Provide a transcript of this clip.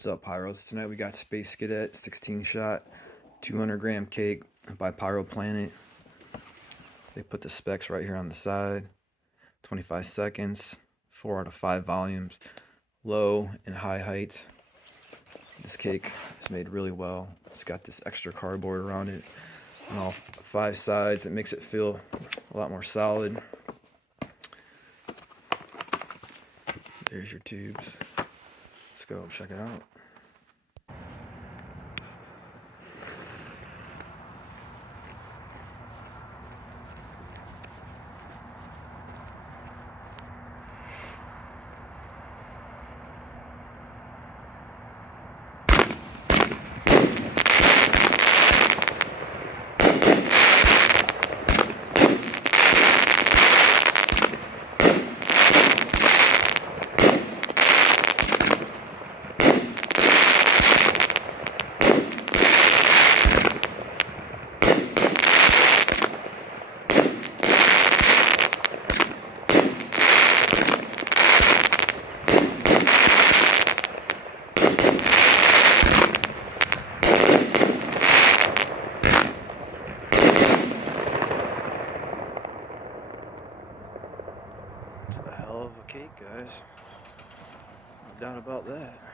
What's up, Pyros? Tonight we got Space Cadet 16 shot 200-gram cake by Pyro Planet. They put the specs right here on the side. 25 seconds, 4 out of 5 volumes, low and high height. This cake is made really well. It's got this extra cardboard around it on all 5 sides. It makes it feel a lot more solid. There's your tubes. Let's go check it out. It's a hell of a cake, guys. No doubt about that.